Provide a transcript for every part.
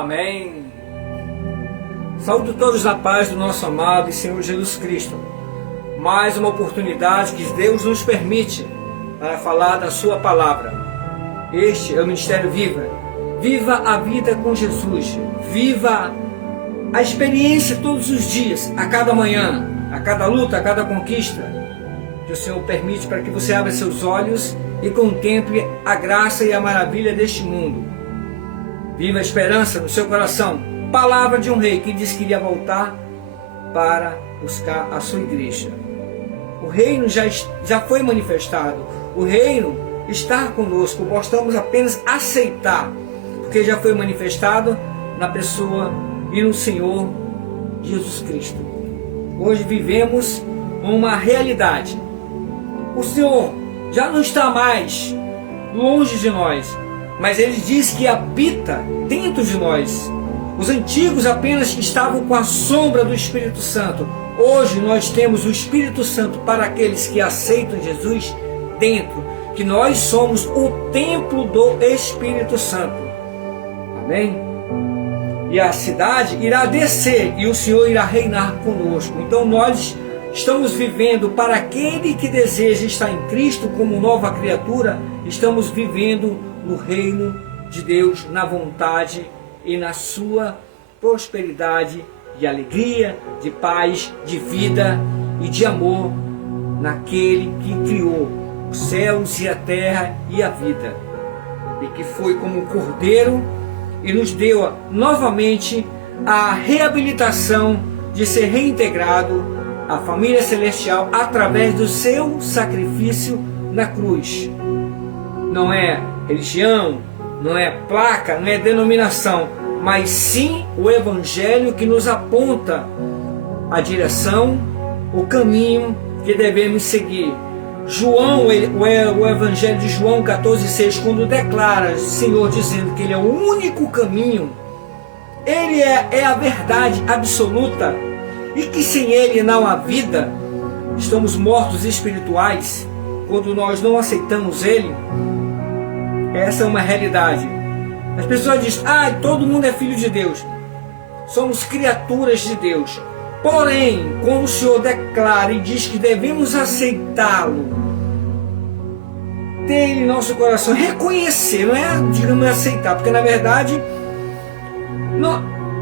Amém. Saúdo todos na paz do nosso amado e Senhor Jesus Cristo. Mais uma oportunidade que Deus nos permite para falar da sua palavra. Este é o Ministério Viva. Viva a vida com Jesus. Viva a experiência todos os dias, a cada manhã, a cada luta, a cada conquista, que o Senhor permite para que você abra seus olhos e contemple a graça e a maravilha deste mundo. Viva a esperança no seu coração. Palavra de um rei que disse que iria voltar para buscar a sua igreja. O reino já foi manifestado. O reino está conosco. Bastamos apenas aceitar, porque já foi manifestado na pessoa e no Senhor Jesus Cristo. Hoje vivemos uma realidade. O Senhor já não está mais longe de nós, mas Ele diz que habita dentro de nós. Os antigos apenas estavam com a sombra do Espírito Santo. Hoje nós temos o Espírito Santo para aqueles que aceitam Jesus dentro, que nós somos o templo do Espírito Santo. Amém? E a cidade irá descer e o Senhor irá reinar conosco. Então nós estamos vivendo para aquele que deseja estar em Cristo como nova criatura. Estamos vivendo no reino de Deus, na vontade e na sua prosperidade, de alegria, de paz, de vida e de amor naquele que criou os céus e a terra e a vida, e que foi como um cordeiro e nos deu novamente a reabilitação de ser reintegrado à família celestial através do seu sacrifício na cruz. Não é religião, não é placa, não é denominação, mas sim o Evangelho que nos aponta a direção, o caminho que devemos seguir. João, o Evangelho de João 14,6, quando declara o Senhor dizendo que Ele é o único caminho, Ele é a verdade absoluta, e que sem Ele não há vida. Estamos mortos espirituais quando nós não aceitamos Ele. Essa é uma realidade. As pessoas dizem, todo mundo é filho de Deus. Somos criaturas de Deus. Porém, quando o Senhor declara e diz que devemos aceitá-lo, ter Ele em nosso coração, reconhecer, não é, digamos, aceitar, porque na verdade,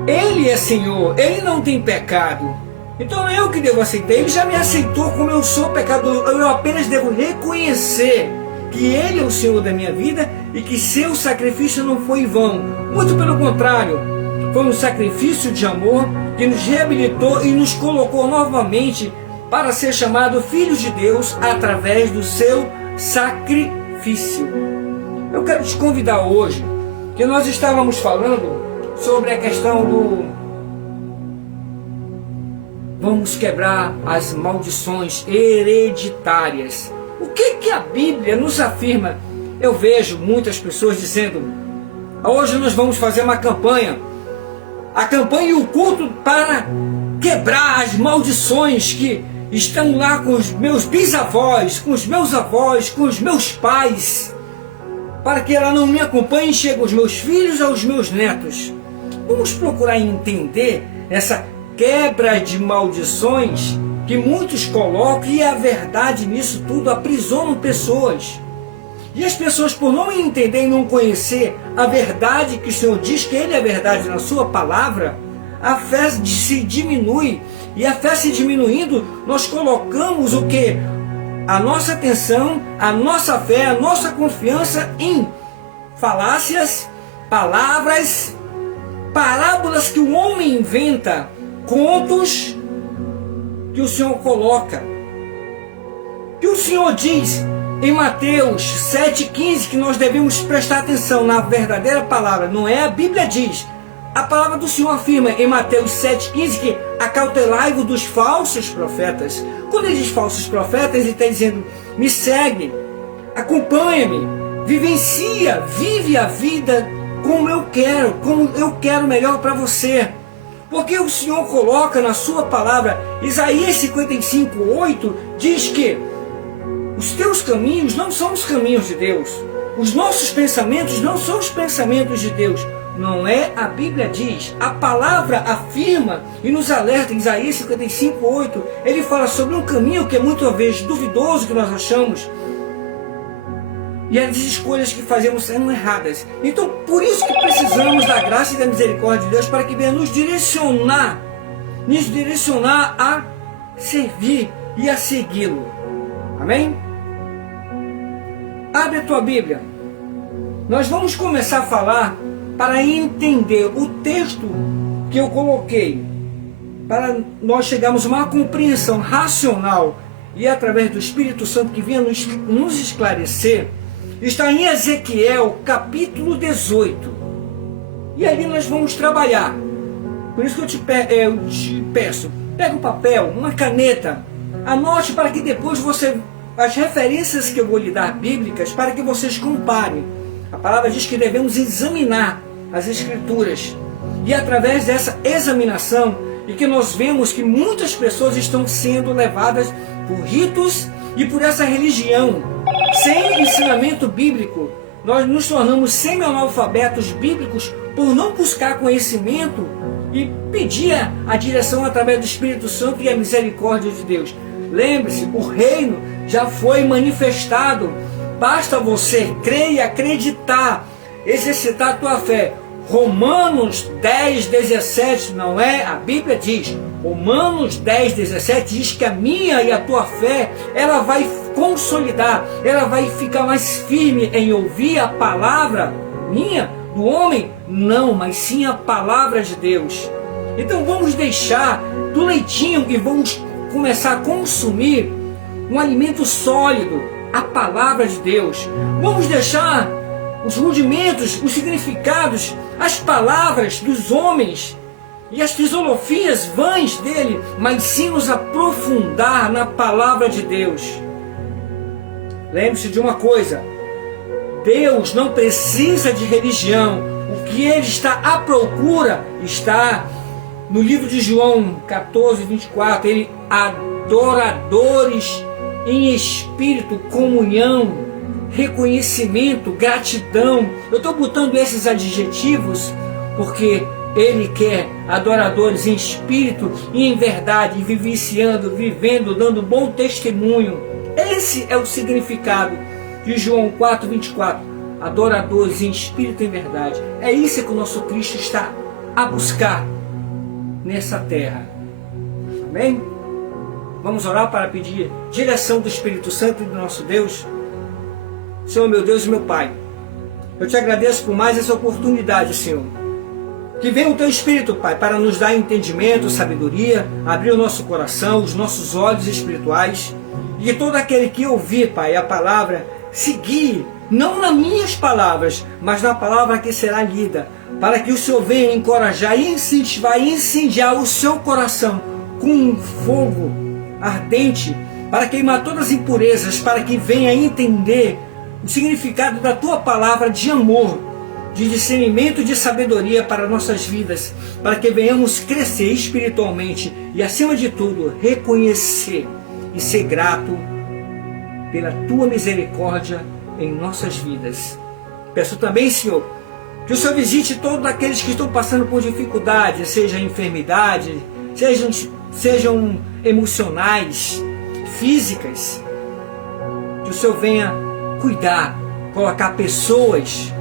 Ele é Senhor, Ele não tem pecado. Então eu que devo aceitar, Ele já me aceitou como eu sou pecador, eu apenas devo reconhecer que Ele é o Senhor da minha vida e que seu sacrifício não foi em vão. Muito pelo contrário, foi um sacrifício de amor que nos reabilitou e nos colocou novamente para ser chamado filhos de Deus através do seu sacrifício. Eu quero te convidar hoje, que nós estávamos falando sobre a questão do vamos quebrar as maldições hereditárias. O que a Bíblia nos afirma? Eu vejo muitas pessoas dizendo, hoje nós vamos fazer uma campanha, a campanha e o culto para quebrar as maldições que estão lá com os meus bisavós, com os meus avós, com os meus pais, para que ela não me acompanhe e chegue aos meus filhos, aos meus netos. Vamos procurar entender essa quebra de maldições que muitos colocam, e a verdade nisso tudo aprisionam pessoas. E as pessoas, por não entender e não conhecer a verdade que o Senhor diz que Ele é a verdade na sua palavra, a fé se diminui. E a fé se diminuindo, nós colocamos o que? A nossa atenção, a nossa fé, a nossa confiança em falácias, palavras, parábolas que o homem inventa, contos que o Senhor coloca. Que o Senhor diz em Mateus 7,15 que nós devemos prestar atenção na verdadeira palavra. Não é a Bíblia diz. A palavra do Senhor afirma em Mateus 7,15 que acautelai-vos dos falsos profetas. Quando ele diz falsos profetas, ele está dizendo, me segue, acompanha-me, vivencia, vive a vida como eu quero melhor para você. Porque o Senhor coloca na sua palavra, Isaías 55,8 diz que os teus caminhos não são os caminhos de Deus. Os nossos pensamentos não são os pensamentos de Deus. Não é, a Bíblia diz, a palavra afirma e nos alerta, em Isaías 55:8, ele fala sobre um caminho que é muitas vezes duvidoso, que nós achamos, e as escolhas que fazemos são erradas. Então, por isso que precisamos da graça e da misericórdia de Deus, para que venha nos direcionar a servir e a segui-lo. Amém? Abre a tua Bíblia. Nós vamos começar a falar para entender o texto que eu coloquei, para nós chegarmos a uma compreensão racional e através do Espírito Santo que venha nos esclarecer. Está em Ezequiel capítulo 18. E ali nós vamos trabalhar. Por isso que eu te peço, pega um papel, uma caneta, anote para que depois as referências que eu vou lhe dar bíblicas, para que vocês comparem. A palavra diz que devemos examinar as Escrituras. E através dessa examinação, e que nós vemos que muitas pessoas estão sendo levadas por ritos e por essa religião, sem ensinamento bíblico. Nós nos tornamos semi-analfabetos bíblicos por não buscar conhecimento e pedir a direção através do Espírito Santo e a misericórdia de Deus. Lembre-se, o reino já foi manifestado. Basta você crer e acreditar, exercitar a tua fé. Romanos 10:17, não é? A Bíblia diz, Romanos 10:17 diz que a minha e a tua fé, ela vai consolidar, ela vai ficar mais firme em ouvir a palavra minha, do homem, não, mas sim a palavra de Deus. Então vamos deixar do leitinho e vamos começar a consumir um alimento sólido, a palavra de Deus. Vamos deixar os rudimentos, os significados, as palavras dos homens e as filosofias vãs dele, mas sim nos aprofundar na palavra de Deus. Lembre-se de uma coisa, Deus não precisa de religião. O que ele está à procura está no livro de João 14:24, ele adoradores em espírito, comunhão, reconhecimento, gratidão. Eu estou botando esses adjetivos porque ele quer adoradores em espírito e em verdade, vivenciando, vivendo, dando bom testemunho. Esse é o significado de João 4:24. Adoradores em espírito e em verdade. É isso que o nosso Cristo está a buscar nessa terra. Amém? Vamos orar para pedir direção do Espírito Santo e do nosso Deus. Senhor, meu Deus e meu Pai, eu te agradeço por mais essa oportunidade, Senhor. Que venha o Teu Espírito, Pai, para nos dar entendimento, sabedoria, abrir o nosso coração, os nossos olhos espirituais, e que todo aquele que ouvir, Pai, a palavra, seguir, não nas minhas palavras, mas na palavra que será lida, para que o Senhor venha encorajar e incentivar e incendiar o seu coração com um fogo ardente, para queimar todas as impurezas, para que venha entender o significado da Tua palavra de amor, de discernimento e de sabedoria para nossas vidas, para que venhamos crescer espiritualmente e, acima de tudo, reconhecer e ser grato pela Tua misericórdia em nossas vidas. Peço também, Senhor, que o Senhor visite todos aqueles que estão passando por dificuldades, seja enfermidade, sejam emocionais, físicas. Que o Senhor venha cuidar, colocar pessoas,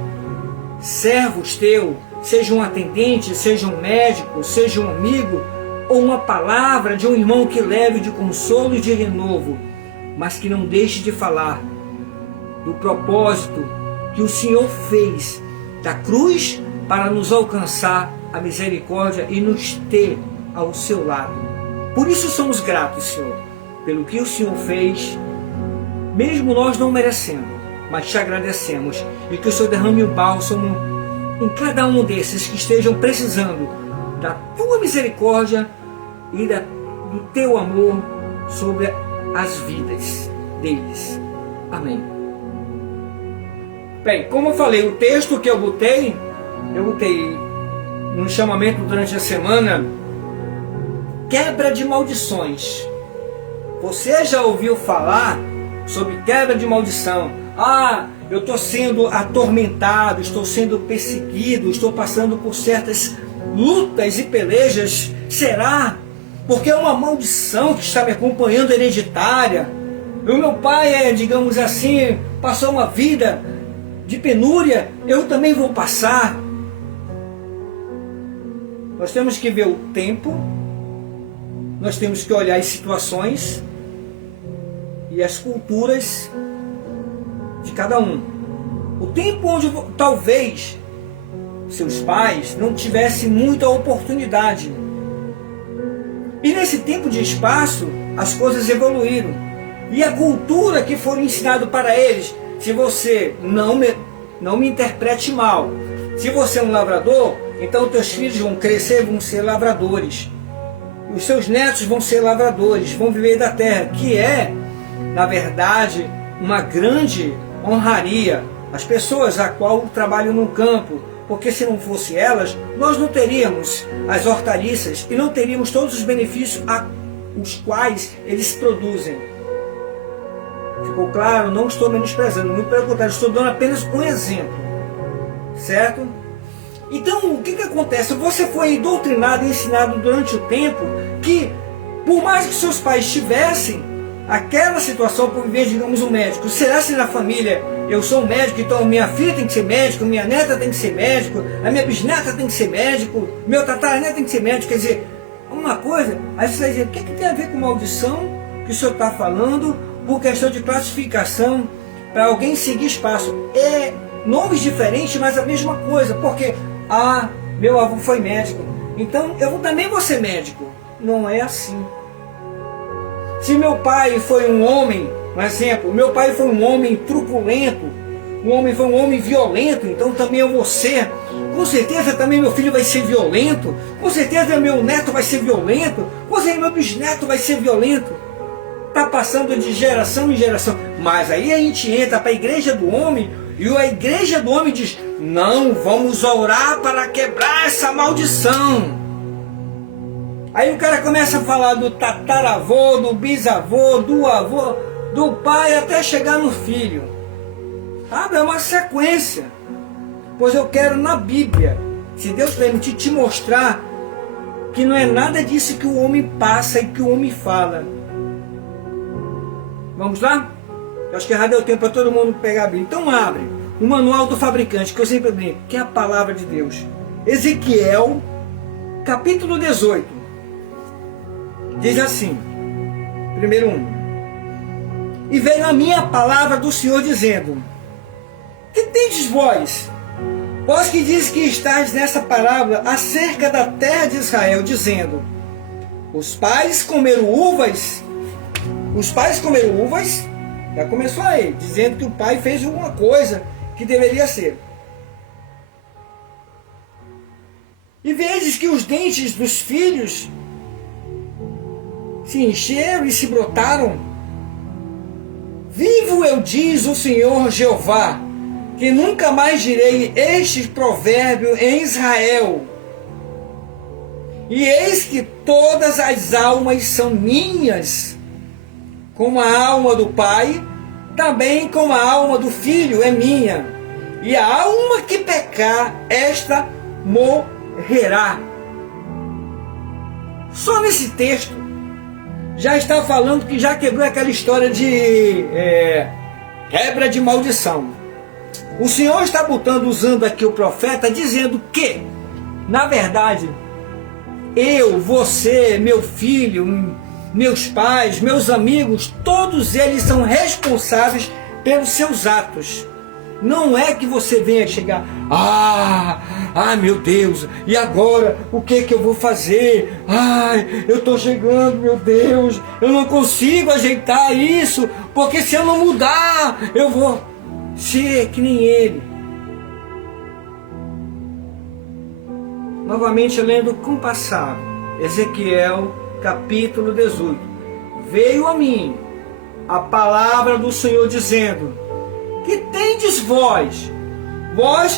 servos Teu, seja um atendente, seja um médico, seja um amigo, ou uma palavra de um irmão que leve de consolo e de renovo, mas que não deixe de falar do propósito que o Senhor fez da cruz para nos alcançar a misericórdia e nos ter ao seu lado. Por isso somos gratos, Senhor, pelo que o Senhor fez, mesmo nós não merecendo, mas te agradecemos, e que o Senhor derrame o bálsamo em cada um desses que estejam precisando da Tua misericórdia e do Teu amor sobre as vidas deles. Amém. Bem, como eu falei, o texto que eu botei no chamamento durante a semana, quebra de maldições. Você já ouviu falar sobre quebra de maldição? eu estou sendo atormentado, estou sendo perseguido, estou passando por certas lutas e pelejas. Será? Porque é uma maldição que está me acompanhando, hereditária. O meu pai digamos assim, passou uma vida de penúria, eu também vou passar. Nós temos que ver o tempo, nós temos que olhar as situações e as culturas de cada um. O tempo onde talvez seus pais não tivessem muita oportunidade. E nesse tempo de espaço, as coisas evoluíram. E a cultura que foi ensinada para eles, se você não me interprete mal, se você é um lavrador, então teus filhos vão crescer, vão ser lavradores. Os seus netos vão ser lavradores, vão viver da terra, que é, na verdade, uma grande honraria. As pessoas a qual trabalham no campo, porque se não fosse elas, nós não teríamos as hortaliças e não teríamos todos os benefícios os quais eles produzem. Ficou claro? Não estou menosprezando, muito pelo contrário, estou dando apenas um exemplo. Certo? Então, o que acontece? Você foi doutrinado e ensinado durante o tempo que, por mais que seus pais tivessem aquela situação por viver, digamos, um médico, será se na família eu sou um médico, então minha filha tem que ser médico, minha neta tem que ser médico, a minha bisneta tem que ser médico, meu tataraneto tem que ser médico, quer dizer, uma coisa, aí você vai dizer, o que tem a ver com maldição que o senhor está falando por questão de classificação para alguém seguir espaço? É nomes diferentes, mas a mesma coisa, porque, meu avô foi médico, então eu também vou ser médico. Não é assim. Se meu pai foi um homem, um exemplo, meu pai foi um homem truculento, foi um homem violento, então também eu vou ser. Com certeza também meu filho vai ser violento, com certeza meu neto vai ser violento, com certeza meu bisneto vai ser violento. Está passando de geração em geração. Mas aí a gente entra para a igreja do homem, e a igreja do homem diz, não, vamos orar para quebrar essa maldição. Aí o cara começa a falar do tataravô, do bisavô, do avô, do pai, até chegar no filho. É uma sequência. Pois eu quero na Bíblia, se Deus permitir, te mostrar que não é nada disso que o homem passa e que o homem fala. Vamos lá? Eu acho que já deu tempo para todo mundo pegar a Bíblia. Então abre o manual do fabricante, que eu sempre brinco, que é a palavra de Deus. Ezequiel, capítulo 18. Diz assim, primeiro 1. E veio a minha palavra do Senhor dizendo, que tendes vós? Vós que diz que estáis nessa parábola acerca da terra de Israel, dizendo, os pais comeram uvas, já começou aí, dizendo que o pai fez alguma coisa que deveria ser. E vedes que os dentes dos filhos se encheram e se brotaram. Vivo eu, diz o Senhor Jeová, que nunca mais direi este provérbio em Israel. E eis que todas as almas são minhas, como a alma do pai, também como a alma do filho é minha. E a alma que pecar, esta morrerá. Só nesse texto já está falando que já quebrou aquela história de quebra de maldição. O Senhor está usando aqui o profeta, dizendo que, na verdade, eu, você, meu filho, meus pais, meus amigos, todos eles são responsáveis pelos seus atos. Não é que você venha chegar, meu Deus, e agora o que eu vou fazer? Eu estou chegando, meu Deus, eu não consigo ajeitar isso, porque se eu não mudar, eu vou ser que nem ele. Novamente lendo com o passado, Ezequiel capítulo 18. Veio a mim a palavra do Senhor dizendo, que tendes vós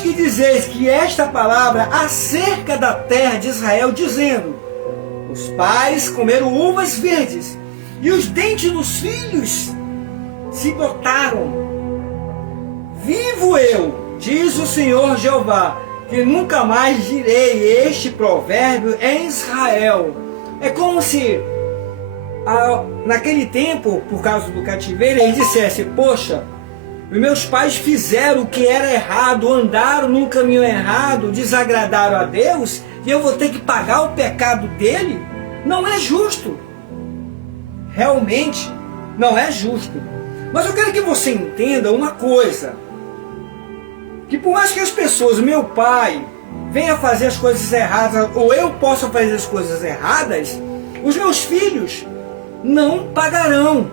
que dizeis que esta palavra acerca da terra de Israel, dizendo, os pais comeram uvas verdes, e os dentes dos filhos se botaram. vivo eu, diz o Senhor Jeová, que nunca mais direi este provérbio em Israel. É como se naquele tempo, por causa do cativeiro, ele dissesse: poxa, os meus pais fizeram o que era errado, andaram num caminho errado, desagradaram a Deus, e eu vou ter que pagar o pecado dele? Não é justo. Realmente não é justo. Mas eu quero que você entenda uma coisa, que por mais que as pessoas, meu pai, venha fazer as coisas erradas, ou eu possa fazer as coisas erradas, os meus filhos não pagarão.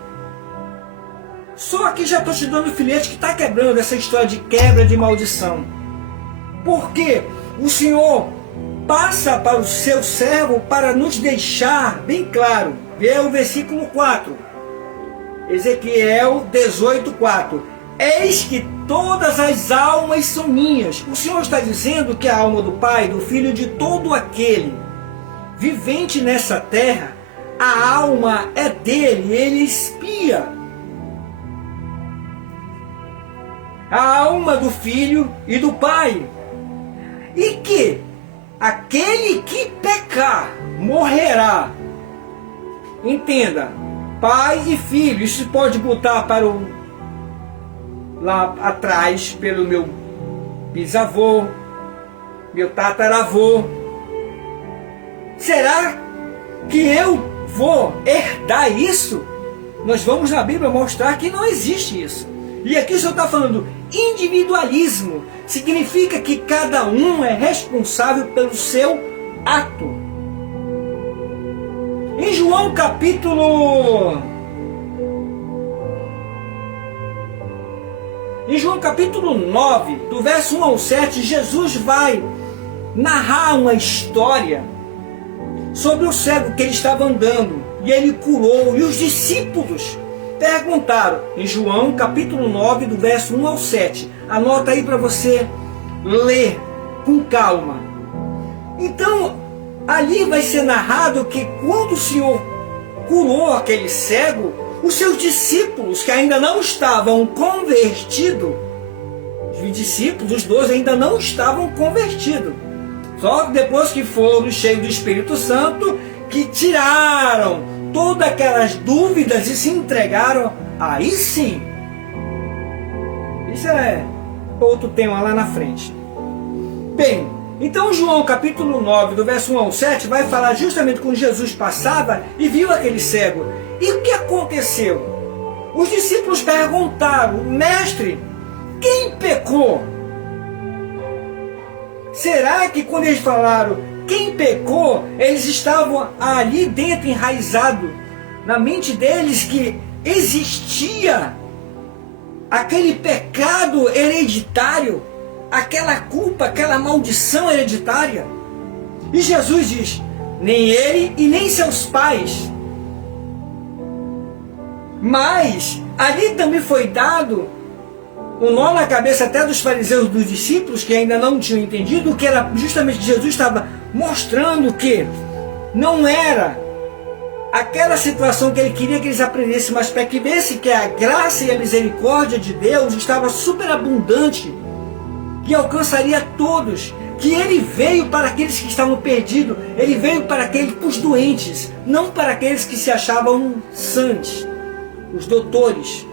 Só que já estou te dando filete que está quebrando essa história de quebra de maldição. Porque o Senhor passa para o seu servo para nos deixar bem claro. Vê o versículo 4. Ezequiel 18:4. Eis que todas as almas são minhas. O Senhor está dizendo que a alma do Pai, do Filho, de todo aquele vivente nessa terra, a alma é dele, ele espia. A alma do Filho e do Pai. E que aquele que pecar morrerá. Entenda, pai e filho, isso pode botar para lá atrás, pelo meu bisavô, meu tataravô. Será que eu vou herdar isso? Nós vamos na Bíblia mostrar que não existe isso. E aqui o Senhor está falando individualismo. Significa que cada um é responsável pelo seu ato. Em João capítulo 9, do verso 1 ao 7, Jesus vai narrar uma história sobre o cego que ele estava andando, e ele curou, e os discípulos perguntaram, em João capítulo 9, do verso 1 ao 7, anota aí para você ler com calma. Então, ali vai ser narrado que quando o Senhor curou aquele cego, os seus discípulos, que ainda não estavam convertidos, os discípulos, os 12, ainda não estavam convertidos. Só depois que foram cheios do Espírito Santo, que tiraram todas aquelas dúvidas e se entregaram, aí sim. Isso é outro tema lá na frente. Bem, então João capítulo 9, do verso 1 ao 7, vai falar justamente quando Jesus passava e viu aquele cego. E o que aconteceu? Os discípulos perguntaram: mestre, quem pecou? Será que quando eles falaram quem pecou, eles estavam ali dentro, enraizado na mente deles, que existia aquele pecado hereditário, aquela culpa, aquela maldição hereditária? E Jesus diz: nem ele e nem seus pais. Mas ali também foi dado um nó na cabeça até dos fariseus, dos discípulos, que ainda não tinham entendido, que era justamente que Jesus estava mostrando que não era aquela situação que ele queria que eles aprendessem, mas para que vissem que a graça e a misericórdia de Deus estava superabundante, que alcançaria todos, que ele veio para aqueles que estavam perdidos, ele veio para aqueles, os doentes, não para aqueles que se achavam sãs, os doutores.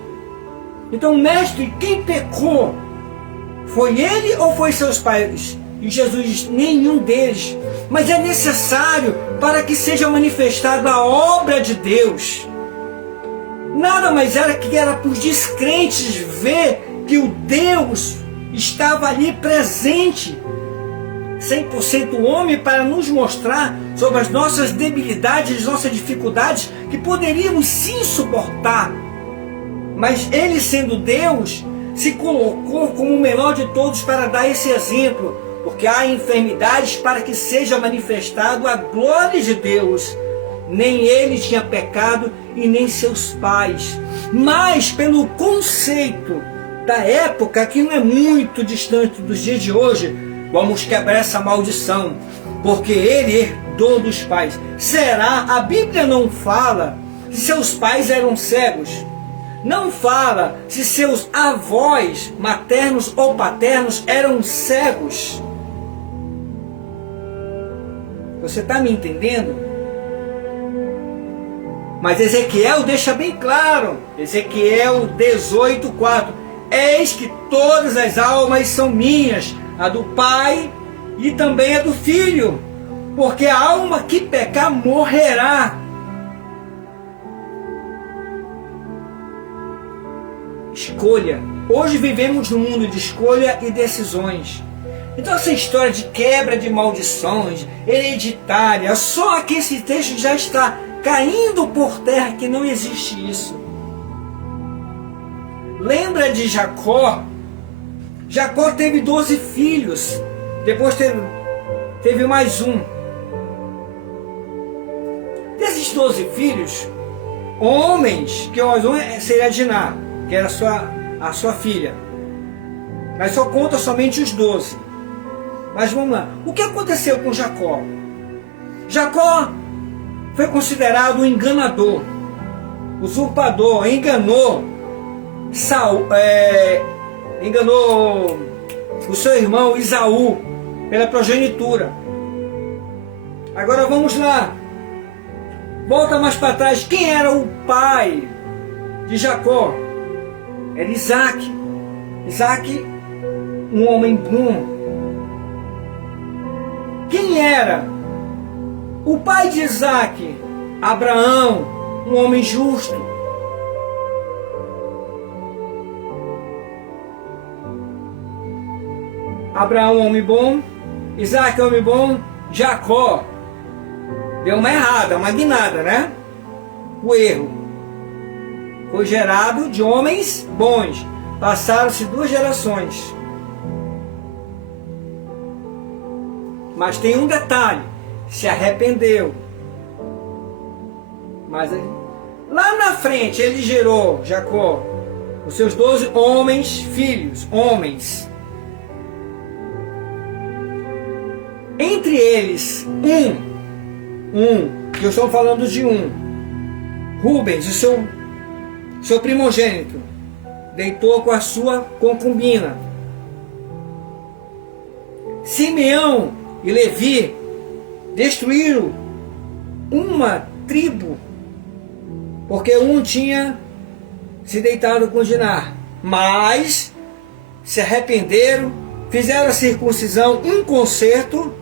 Então, mestre, quem pecou? Foi ele ou foi seus pais? E Jesus diz: nenhum deles. Mas é necessário para que seja manifestada a obra de Deus. Nada mais era que era para os descrentes ver que o Deus estava ali presente, 100% homem, para nos mostrar sobre as nossas debilidades, as nossas dificuldades, que poderíamos sim suportar. Mas ele, sendo Deus, se colocou como o menor de todos para dar esse exemplo, porque há enfermidades para que seja manifestado a glória de Deus. Nem ele tinha pecado e nem seus pais. Mas pelo conceito da época, que não é muito distante dos dias de hoje, vamos quebrar essa maldição, porque ele herdou dos pais. Será? A Bíblia não fala se seus pais eram cegos. não fala se seus avós maternos ou paternos eram cegos. Você está me entendendo? Mas Ezequiel deixa bem claro, Ezequiel 18:4, eis que todas as almas são minhas, a do pai e também a do filho, porque a alma que pecar morrerá. Escolha. Hoje vivemos num mundo de escolha e decisões. Então essa história de quebra de maldições, hereditária, só que esse texto já está caindo por terra, que não existe isso. Lembra de Jacó? Jacó teve 12 filhos, depois teve mais um. Desses 12 filhos, homens, que seria Diná, que era a sua filha. Mas só conta somente os 12. Mas vamos lá. O que aconteceu com Jacó? Jacó foi considerado um enganador, usurpador, enganou o seu irmão Esaú pela progenitura. Agora vamos lá. Volta mais para trás. Quem era o pai de Jacó? Era Isaac. Isaac, um homem bom. Quem era o pai de Isaac? Abraão, um homem justo. Abraão, um homem bom. Isaac, um homem bom. Jacó, deu uma errada, uma guinada, né? O erro foi gerado de homens bons. Passaram-se 2 gerações. Mas tem um detalhe: se arrependeu. Mas lá na frente ele gerou, Jacó, os seus 12 filhos, homens. Entre eles, que eu estou falando de Rubens, o seu primogênito, deitou com a sua concubina. Simeão e Levi destruíram uma tribo, porque um tinha se deitado com Diná, mas se arrependeram, fizeram a circuncisão, um concerto,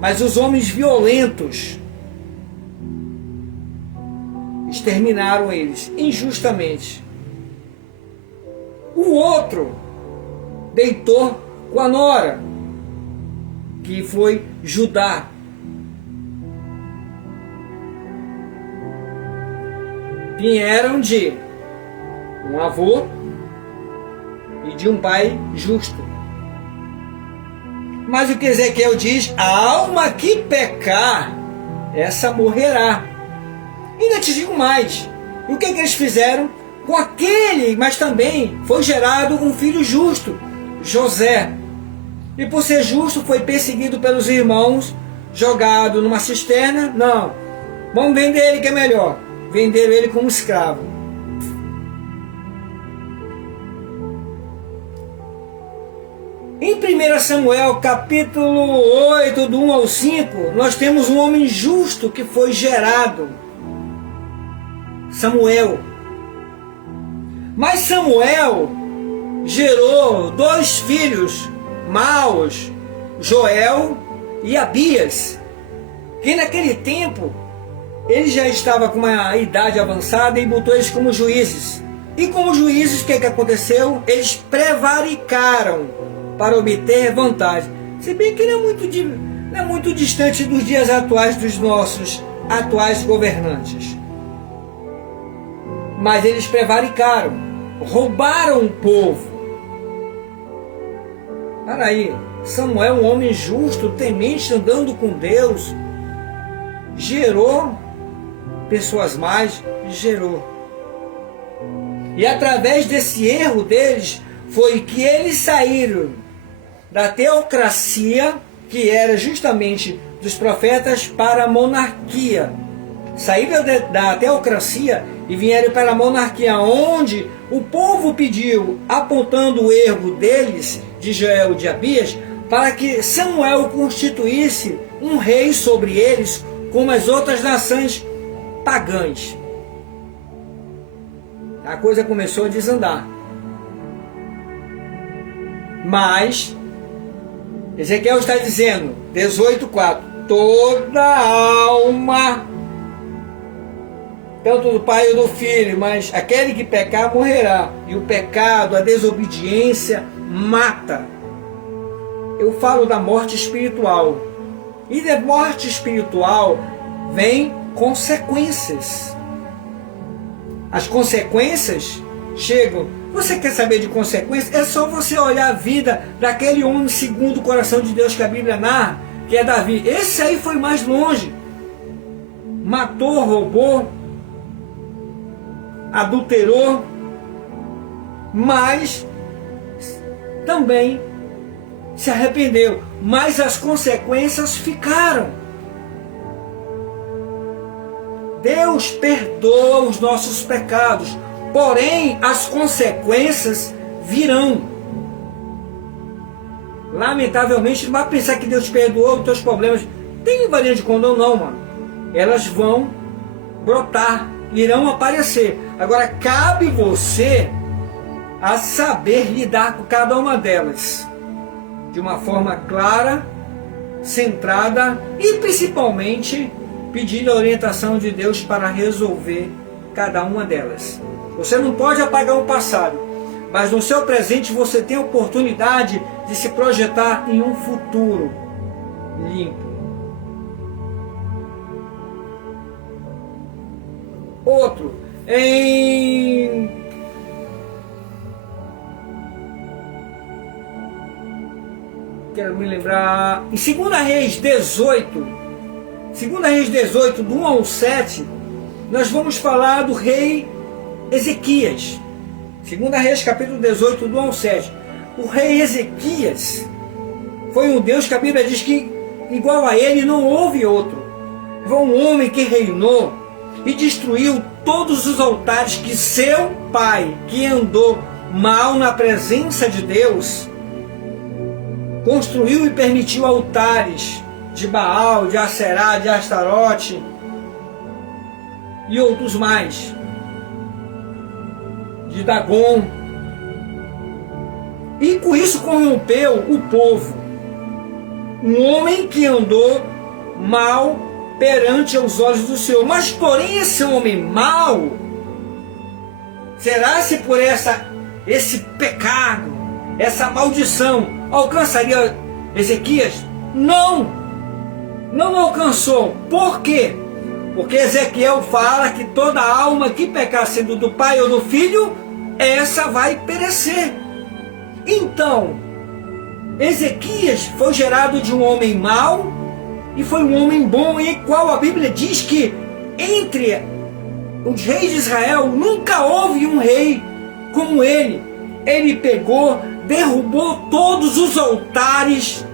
mas os homens violentos exterminaram eles injustamente. O outro deitou com a nora, que foi Judá. Vieram de um avô e de um pai justo. Mas o que Ezequiel diz: a alma que pecar, essa morrerá. Ainda te digo mais: o que eles fizeram com aquele? Mas também foi gerado um filho justo, José. E por ser justo foi perseguido pelos irmãos, jogado numa cisterna. Não, vamos vender ele que é melhor. Venderam ele como escravo. Em 1 Samuel capítulo 8, do 1 ao 5, nós temos um homem justo que foi gerado, Samuel. Mas Samuel gerou 2 filhos maus, Joel e Abias, que naquele tempo ele já estava com uma idade avançada e botou eles como juízes. E como juízes, o que aconteceu? Eles prevaricaram para obter vantagem. Se bem que não é muito distante dos dias atuais dos nossos atuais governantes. Mas eles prevaricaram, roubaram o povo. Para aí, Samuel, um homem justo, temente, andando com Deus, gerou pessoas más, gerou. E através desse erro deles, foi que eles saíram da teocracia, que era justamente dos profetas, para a monarquia. Saíram da teocracia e vieram para a monarquia, onde o povo pediu, apontando o erro deles, de Joel e de Abias, para que Samuel constituísse um rei sobre eles, como as outras nações pagãs. A coisa começou a desandar. Mas Ezequiel está dizendo, 18:4, toda alma, tanto do pai ou do filho, mas aquele que pecar morrerá. E o pecado, a desobediência, mata. Eu falo da morte espiritual. E da morte espiritual vem consequências. As consequências chegam. Você quer saber de consequências? É só você olhar a vida daquele homem segundo o coração de Deus que a Bíblia narra, que é Davi. Esse aí foi mais longe. Matou, roubou, adulterou, mas também se arrependeu. Mas as consequências ficaram. Deus perdoa os nossos pecados, porém as consequências virão. Lamentavelmente, não vai pensar que Deus perdoou os teus problemas. Tem varinha de condão não, mano. Elas vão brotar, irão aparecer. Agora cabe você a saber lidar com cada uma delas de uma forma clara, centrada e principalmente pedindo a orientação de Deus para resolver cada uma delas. Você não pode apagar o passado, mas no seu presente você tem a oportunidade de se projetar em um futuro limpo. Outro, quero me lembrar, em 2 Reis 18, 2 Reis 18, do 1 ao 7, nós vamos falar do rei Ezequias. 2 Reis capítulo 18, do 1 ao 7. O rei Ezequias foi um Deus que a Bíblia diz que igual a ele não houve outro. Foi um homem que reinou e destruiu todos os altares que seu pai, que andou mal na presença de Deus, construiu e permitiu altares de Baal, de Aserá, de Astarote e outros mais, de Dagon, e com isso corrompeu o povo. Um homem que andou mal perante os olhos do Senhor. Mas porém esse homem mau, será se por esse pecado, essa maldição alcançaria Ezequias? Não alcançou. Por quê? Porque Ezequiel fala que toda alma que pecar sendo do pai ou do filho, essa vai perecer. Então, Ezequias foi gerado de um homem mau e foi um homem bom, em qual a Bíblia diz que entre os reis de Israel nunca houve um rei como ele. Ele pegou, derrubou todos os altares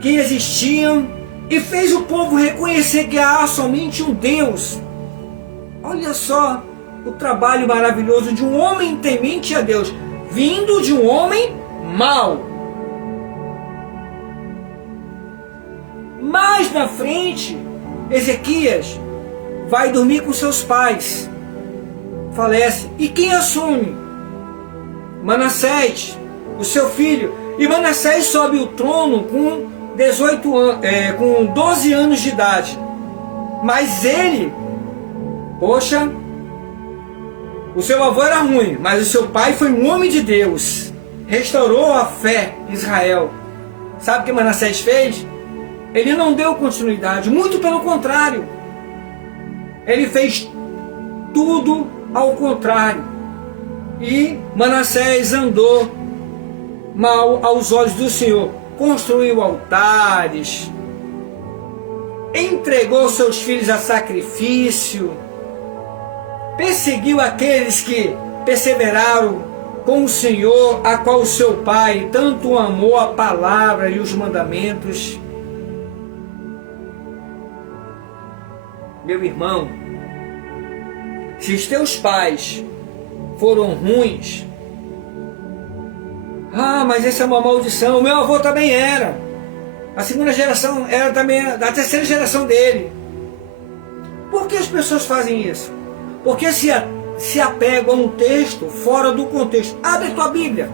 que existiam e fez o povo reconhecer que há somente um Deus. Olha só o trabalho maravilhoso de um homem temente a Deus, vindo de um homem mau. Mais na frente, Ezequias vai dormir com seus pais, falece. E quem assume? Manassés, o seu filho. E Manassés sobe o trono com 12 anos de idade. Mas ele, poxa, o seu avô era ruim, mas o seu pai foi um homem de Deus, restaurou a fé em Israel. Sabe o que Manassés fez? Ele não deu continuidade, muito pelo contrário. Ele fez tudo ao contrário. E Manassés andou mal aos olhos do Senhor. Construiu altares, entregou seus filhos a sacrifício, perseguiu aqueles que perseveraram com o Senhor, a qual o seu pai tanto amou a palavra e os mandamentos. Meu irmão, Se os teus pais foram ruins, mas essa é uma maldição. O meu avô também era. A segunda geração era também a terceira geração dele. Por que as pessoas fazem isso? Porque se apegam a um texto fora do contexto. Abre a tua Bíblia.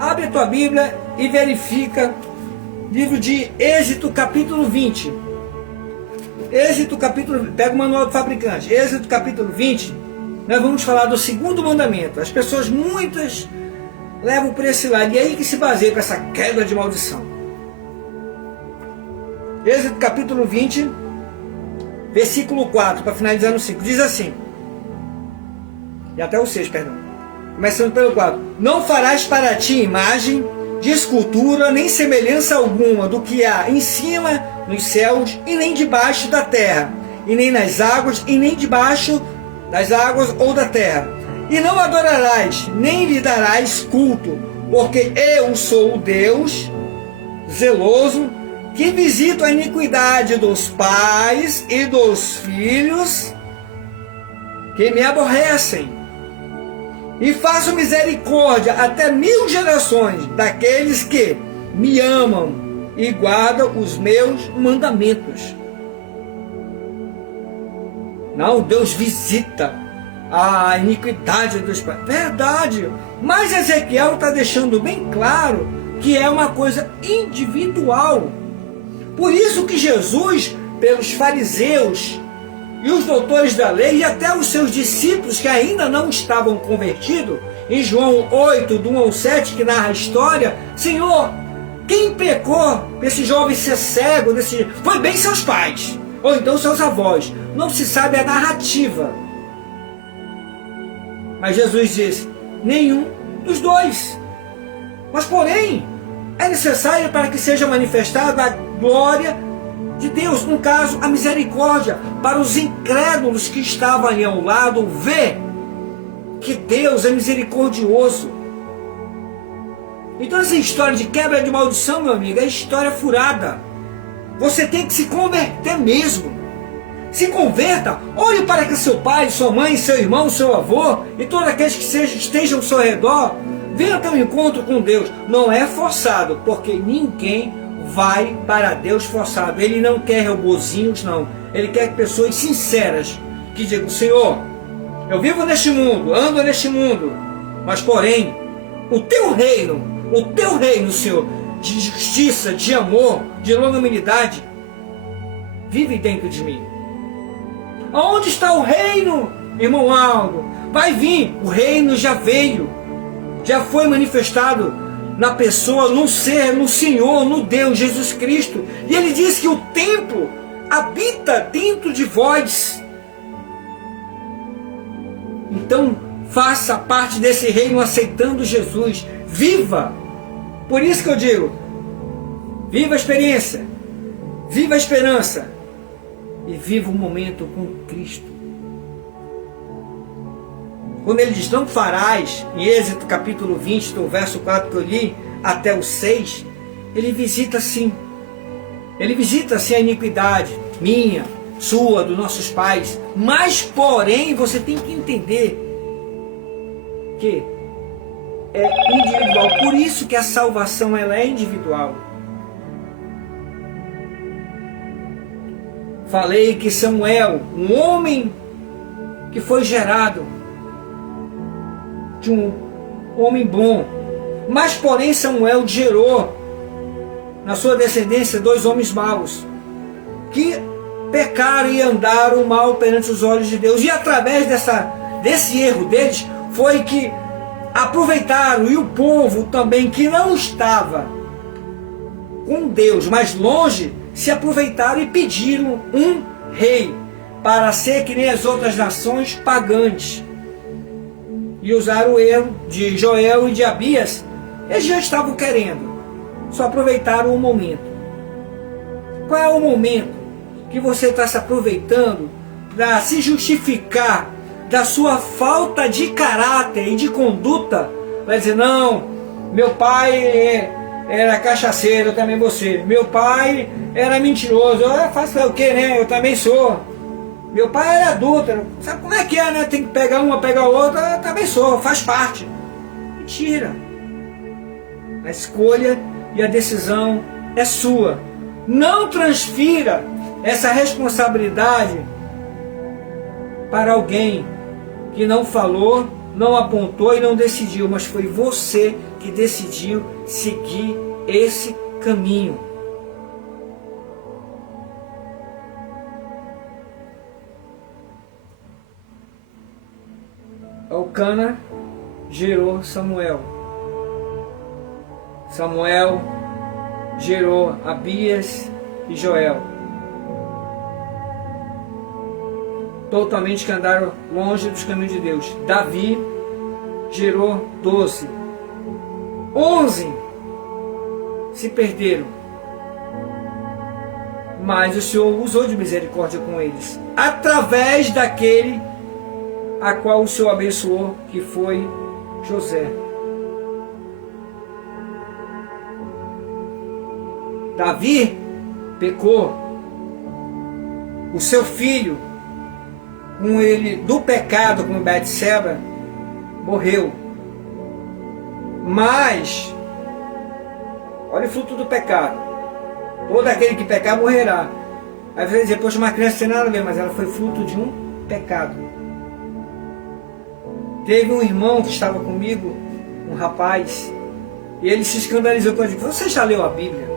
Abre a tua Bíblia e verifica livro de Êxodo capítulo 20. Êxodo capítulo... Pega o manual do fabricante. Êxodo capítulo 20. Nós vamos falar do segundo mandamento. As pessoas, muitas, levam por esse lado. E é aí que se baseia para essa quebra de maldição. Êxodo capítulo 20, versículo 4, para finalizar no 5. Diz assim. E até o 6, perdão. Começando pelo 4. Não farás para ti imagem de escultura, nem semelhança alguma do que há em cima nos céus, e nem debaixo da terra, e nem nas águas, e nem debaixo das águas ou da terra. E não adorarás, nem lhe darás culto, porque eu sou o Deus zeloso, que visito a iniquidade dos pais e dos filhos que me aborrecem, e faço misericórdia até 1000 gerações daqueles que me amam e guardam os meus mandamentos. Não, Deus visita a iniquidade dos pais. Verdade. Mas Ezequiel está deixando bem claro que é uma coisa individual. Por isso que Jesus, pelos fariseus e os doutores da lei, e até os seus discípulos que ainda não estavam convertidos, em João 8, do 1 ao 7, que narra a história, Senhor, quem pecou desse jovem ser cego? Foi bem seus pais, ou então seus avós. Não se sabe a narrativa. Mas Jesus disse, nenhum dos dois. Mas porém, é necessário para que seja manifestada a glória de Deus, no caso, a misericórdia, para os incrédulos que estavam ali ao lado, ver que Deus é misericordioso. Então essa história de quebra de maldição, meu amigo, é história furada. Você tem que se converter mesmo. Se converta, olhe para que seu pai, sua mãe, seu irmão, seu avô e todos aqueles que estejam ao seu redor venham ter um encontro com Deus. Não é forçado, porque ninguém vai para Deus forçado. Ele não quer robozinhos, não. Ele quer pessoas sinceras que digam, Senhor, eu vivo neste mundo, ando neste mundo, mas porém, o teu reino, Senhor, de justiça, de amor, de longanimidade, vive dentro de mim. Aonde está o reino, irmão Aldo? Vai vir, o reino já veio, já foi manifestado na pessoa, no ser, no Senhor, no Deus, Jesus Cristo. E ele diz que o templo habita dentro de vós. Então, faça parte desse reino aceitando Jesus. Viva! Por isso que eu digo, viva a experiência, viva a esperança e viva o momento com Cristo. Quando ele diz, não farás, em Êxodo capítulo 20, do verso 4 que eu li, até o 6, ele visita sim. Ele visita sim a iniquidade minha, sua, dos nossos pais. Mas, porém, você tem que entender que é individual. Por isso que a salvação ela é individual. Falei que Samuel, um homem que foi gerado de um homem bom, mas porém Samuel gerou na sua descendência 2 homens maus que pecaram e andaram mal perante os olhos de Deus, e através desse erro deles foi que aproveitaram, e o povo também que não estava com Deus, mas longe, se aproveitaram e pediram um rei para ser que nem as outras nações pagantes. E usaram o erro de Joel e de Abias. Eles já estavam querendo, só aproveitaram o momento. Qual é o momento que você está se aproveitando para se justificar da sua falta de caráter e de conduta? Vai dizer, não, meu pai era cachaceiro, eu também vou ser. Meu pai era mentiroso, eu faço o que, né? Eu também sou. Meu pai era adúltero. Sabe como é que é, né? Tem que pegar uma, pegar outra. Também sou, faz parte. Mentira. A escolha e a decisão é sua. Não transfira essa responsabilidade para alguém que não falou, não apontou e não decidiu, mas foi você que decidiu seguir esse caminho. Elcana gerou Samuel. Samuel gerou Abias e Joel. Totalmente que andaram longe dos caminhos de Deus. Davi gerou 12. 11 se perderam. Mas o Senhor usou de misericórdia com eles, através daquele a qual o Senhor abençoou, que foi José. Davi pecou. O seu filho, com ele do pecado, com Betseba, morreu. Mas, olha o fruto do pecado. Todo aquele que pecar morrerá. Aí você vai dizer, poxa, uma criança tem nada a ver, mas ela foi fruto de um pecado. Teve um irmão que estava comigo, um rapaz, e ele se escandalizou quando eu disse, você já leu a Bíblia?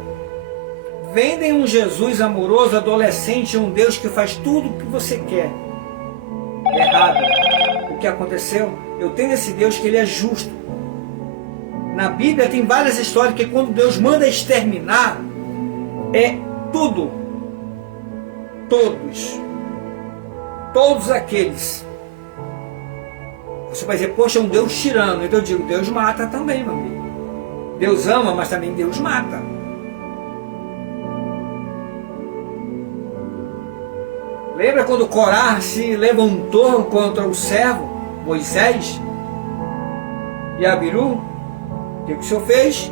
Vendem um Jesus amoroso, adolescente, um Deus que faz tudo o que você quer. Errado. O que aconteceu? Eu tenho esse Deus que ele é justo. Na Bíblia tem várias histórias que quando Deus manda exterminar, é tudo. Todos aqueles. Você vai dizer, poxa, é um Deus tirano. Então eu digo, Deus mata também, meu amigo. Deus ama, mas também Deus mata. Lembra quando Corá se levantou contra o servo Moisés e Abiru? O que o Senhor fez?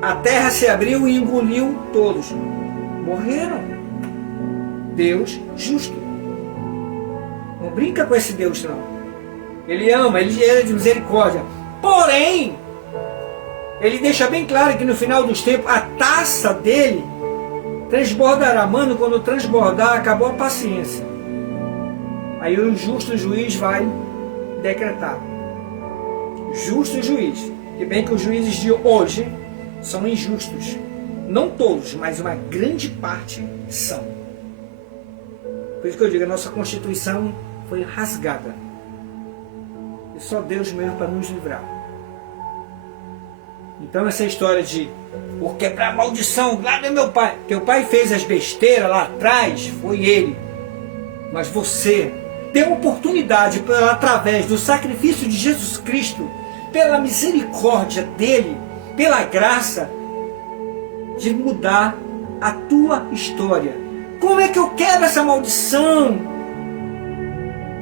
A terra se abriu e engoliu todos. Morreram. Deus justo. Não brinca com esse Deus, não. Ele ama, ele é de misericórdia. Porém, ele deixa bem claro que no final dos tempos, a taça dele transbordará. Mano, quando transbordar, acabou a paciência. Aí o justo juiz vai decretar. Justo juiz. Que bem que os juízes de hoje são injustos. Não todos, mas uma grande parte são. Por isso que eu digo, a nossa Constituição foi rasgada. E só Deus mesmo para nos livrar. Então essa história de por quebrar a maldição lá do meu pai. Teu pai fez as besteiras lá atrás, foi ele. Mas você tem a oportunidade, através do sacrifício de Jesus Cristo, pela misericórdia dele, pela graça, de mudar a tua história. Como é que eu quebro essa maldição?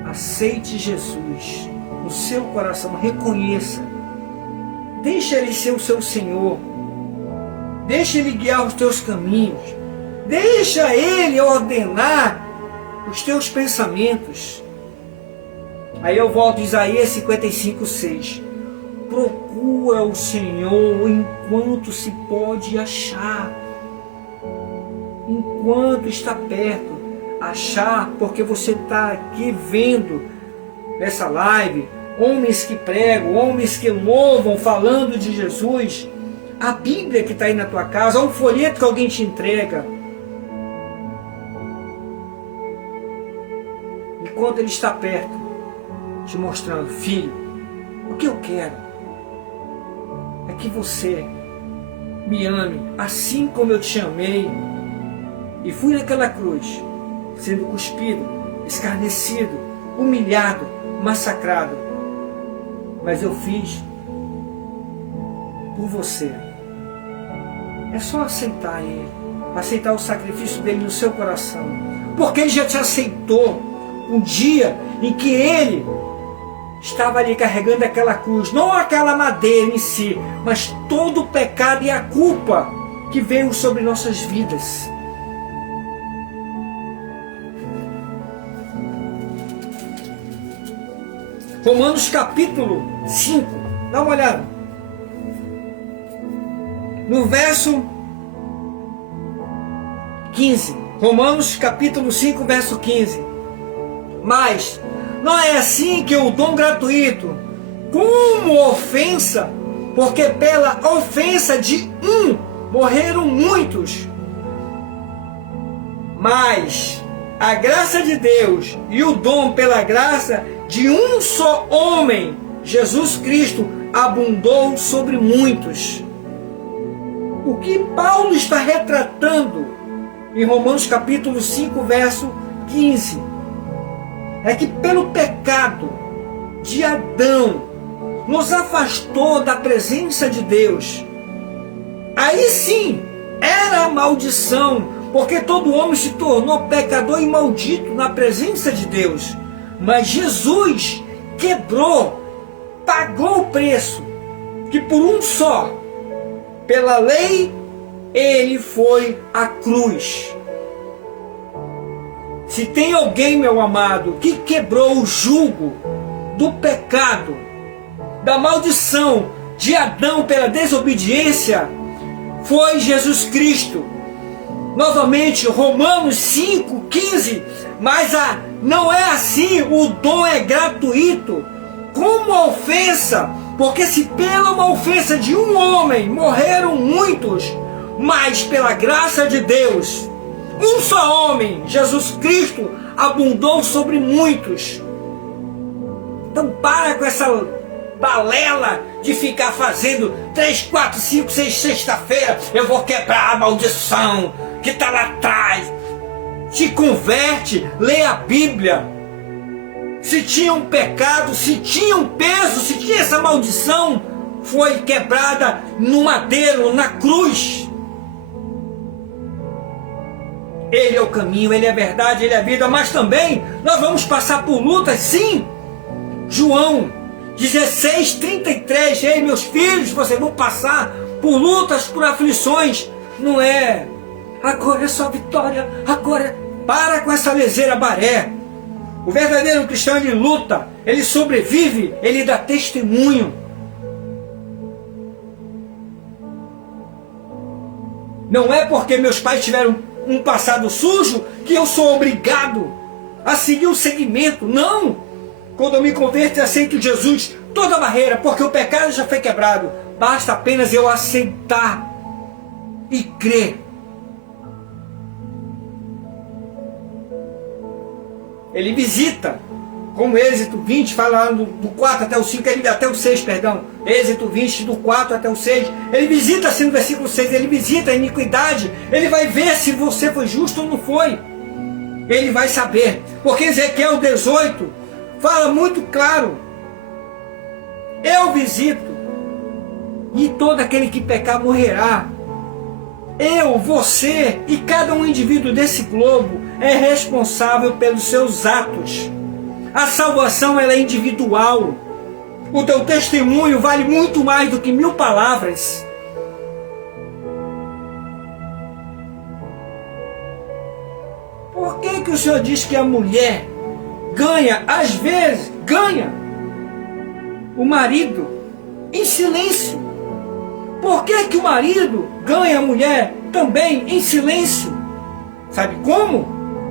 Aceite Jesus no seu coração, reconheça. Deixa ele ser o seu Senhor. Deixa ele guiar os teus caminhos. Deixa ele ordenar os teus pensamentos. Aí eu volto a Isaías 55:6. Procura o Senhor enquanto se pode achar. Enquanto está perto. Achar, porque você está aqui vendo nessa live homens que pregam, homens que louvam, falando de Jesus. A Bíblia que está aí na tua casa, um folheto que alguém te entrega. Enquanto ele está perto, te mostrando, filho, o que eu quero é que você me ame assim como eu te amei e fui naquela cruz, sendo cuspido, escarnecido, humilhado, massacrado, mas eu fiz por você. É só aceitar ele, aceitar o sacrifício dele no seu coração, porque ele já te aceitou um dia em que ele estava ali carregando aquela cruz, não aquela madeira em si, mas todo o pecado e a culpa que veio sobre nossas vidas. Romanos capítulo 5. Dá uma olhada. No verso 15. Romanos capítulo 5, verso 15. Mas não é assim que o dom gratuito, como ofensa, porque pela ofensa de um morreram muitos. Mas a graça de Deus e o dom pela graça de um só homem, Jesus Cristo, abundou sobre muitos. O que Paulo está retratando em Romanos capítulo 5, verso 15, é que pelo pecado de Adão nos afastou da presença de Deus. Aí sim, era a maldição, porque todo homem se tornou pecador e maldito na presença de Deus. Mas Jesus quebrou, pagou o preço, que por um só, pela lei, ele foi à cruz. Se tem alguém, meu amado, que quebrou o jugo do pecado, da maldição de Adão pela desobediência, foi Jesus Cristo. Novamente, Romanos 5, 15. Mas não é assim, o dom é gratuito, como a ofensa, porque se pela uma ofensa de um homem morreram muitos, mas pela graça de Deus, um só homem, Jesus Cristo, abundou sobre muitos. Então para com essa balela de ficar fazendo 3, 4, 5, 6, sexta-feira, eu vou quebrar a maldição que está lá atrás. Se converte, lê a Bíblia. Se tinha um pecado, se tinha um peso, se tinha essa maldição, foi quebrada no madeiro, na cruz. Ele é o caminho, Ele é a verdade, Ele é a vida, mas também nós vamos passar por lutas, sim. João 16, 33, ei meus filhos, vocês vão passar por lutas, por aflições. Não é, agora é só vitória, agora para com essa leseira baré. O verdadeiro cristão, ele luta, ele sobrevive, ele dá testemunho. Não é porque meus pais tiveram um passado sujo que eu sou obrigado a seguir o segmento. Não! Quando eu me converto e aceito Jesus, toda barreira, porque o pecado já foi quebrado. Basta apenas eu aceitar e crer. Ele visita, como Êxodo 20, fala do 4 até o 5, até o 6, perdão. Êxodo 20, do 4 até o 6. Ele visita, assim no versículo 6, ele visita a iniquidade. Ele vai ver se você foi justo ou não foi. Ele vai saber. Porque Ezequiel 18 fala muito claro. Eu visito, e todo aquele que pecar morrerá. Eu, você e cada um indivíduo desse globo é responsável pelos seus atos. A salvação, ela é individual. O teu testemunho vale muito mais do que 1000 palavras. Por que o Senhor diz que a mulher ganha, às vezes, ganha o marido em silêncio? Por que o marido ganha a mulher também em silêncio? Sabe como?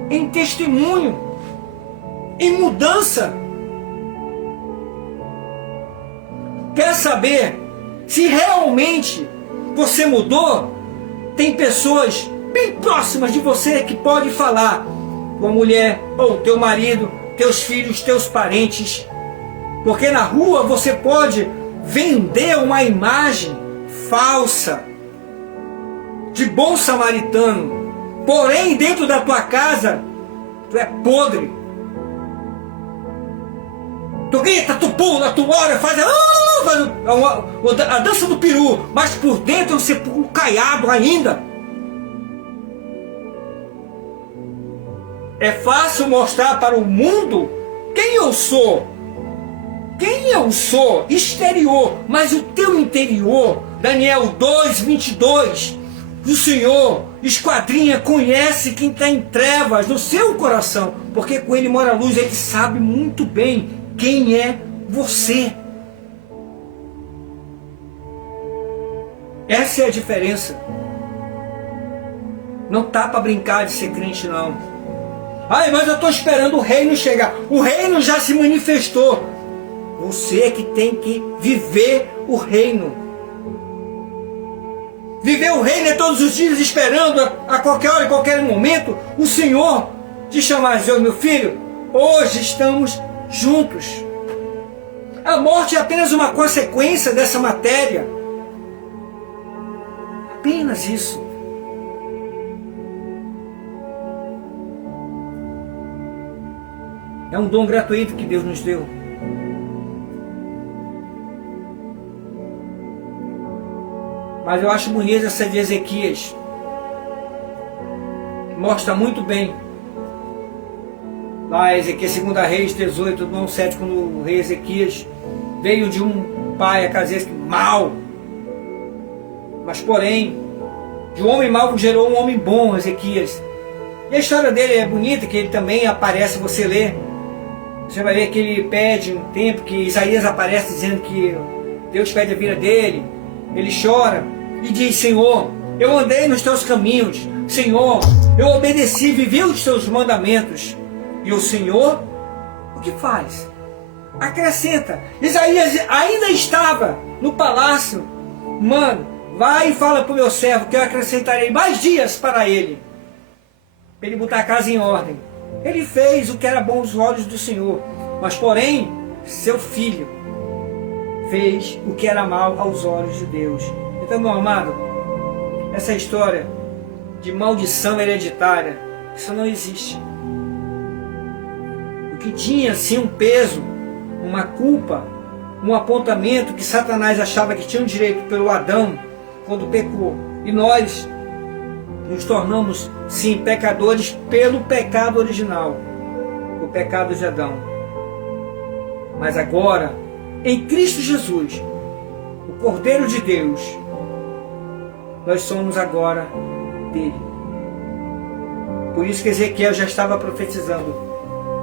Em testemunho, em mudança. Quer saber se realmente você mudou? Tem pessoas bem próximas de você que podem falar. Tua mulher, ou teu marido, teus filhos, teus parentes. Porque na rua você pode vender uma imagem falsa de bom samaritano, porém dentro da tua casa tu é podre. Tu grita, tu pula, tu ora, faz a dança do peru, mas por dentro é um sepulcro caiado ainda. É fácil mostrar para o mundo quem eu sou. Quem eu sou, exterior, mas o teu interior, Daniel 2, 22, o Senhor esquadrinha, conhece quem está em trevas no seu coração, porque com Ele mora a luz, Ele sabe muito bem quem é você. Essa é a diferença. Não tá para brincar de ser crente, não. Ai, mas eu estou esperando o reino chegar. O reino já se manifestou. Você é que tem que viver o reino. Viver o reino é todos os dias esperando a qualquer hora, em qualquer momento, o Senhor te chamar e dizer: meu filho, hoje estamos juntos. A morte é apenas uma consequência dessa matéria. Apenas isso. É um dom gratuito que Deus nos deu. Mas eu acho bonita essa de Ezequias. Mostra muito bem. Lá Ezequias 2 Reis 18, do 7, quando o rei Ezequias veio de um pai, Acasias, mau. Mas porém, de um homem mau gerou um homem bom, Ezequias. E a história dele é bonita, que ele também aparece, você lê. Você vai ver que ele pede um tempo, que Isaías aparece dizendo que Deus pede a vida dele. Ele chora e diz: Senhor, eu andei nos teus caminhos. Senhor, eu obedeci, vivi os teus mandamentos. E o Senhor, o que faz? Acrescenta. Isaías ainda estava no palácio. Mano, vai e fala para o meu servo que eu acrescentarei mais dias para ele. Para ele botar a casa em ordem. Ele fez o que era bom aos olhos do Senhor. Mas porém, seu filho fez o que era mal aos olhos de Deus. Então, meu amado, essa história de maldição hereditária, isso não existe. O que tinha sim um peso, uma culpa, um apontamento que Satanás achava que tinha um direito pelo Adão quando pecou. E nós nos tornamos sim pecadores pelo pecado original, o pecado de Adão. Mas agora, em Cristo Jesus, o Cordeiro de Deus, nós somos agora dele. Por isso que Ezequiel já estava profetizando: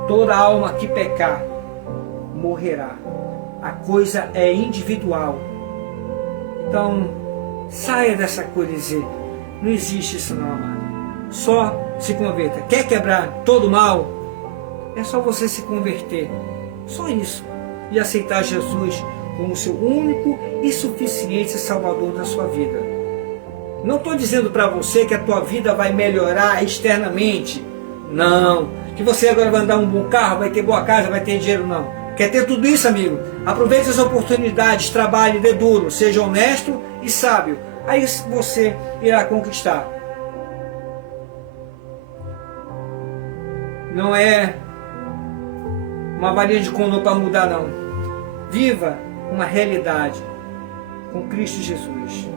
toda alma que pecar morrerá. A coisa é individual. Então, saia dessa coisa de dizer: não existe isso não, amado. Só se converta. Quer quebrar todo o mal? É só você se converter. Só isso. E aceitar Jesus como seu único e suficiente Salvador da sua vida. Não estou dizendo para você que a tua vida vai melhorar externamente. Não. Que você agora vai andar um bom carro, vai ter boa casa, vai ter dinheiro, não. Quer ter tudo isso, amigo? Aproveite as oportunidades, trabalhe, dê duro, seja honesto e sábio. Aí você irá conquistar. Não é uma varinha de condão para mudar, não. Viva uma realidade com Cristo Jesus.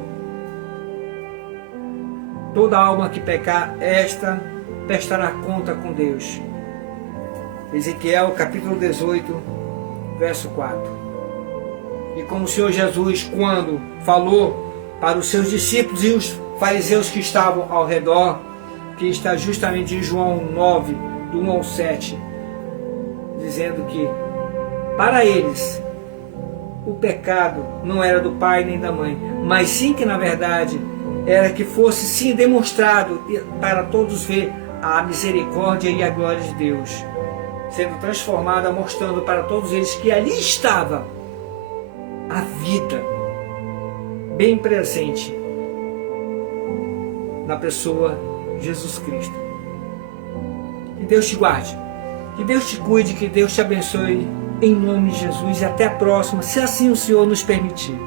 Toda alma que pecar, esta prestará conta com Deus. Ezequiel capítulo 18, verso 4. E como o Senhor Jesus, quando falou para os seus discípulos e os fariseus que estavam ao redor, que está justamente em João 9, do 1 ao 7, dizendo que para eles o pecado não era do pai nem da mãe, mas sim que na verdade era que fosse sim demonstrado para todos ver a misericórdia e a glória de Deus sendo transformada, mostrando para todos eles que ali estava a vida bem presente na pessoa de Jesus Cristo. Que Deus te guarde, que Deus te cuide, que Deus te abençoe em nome de Jesus, e até a próxima, se assim o Senhor nos permitir.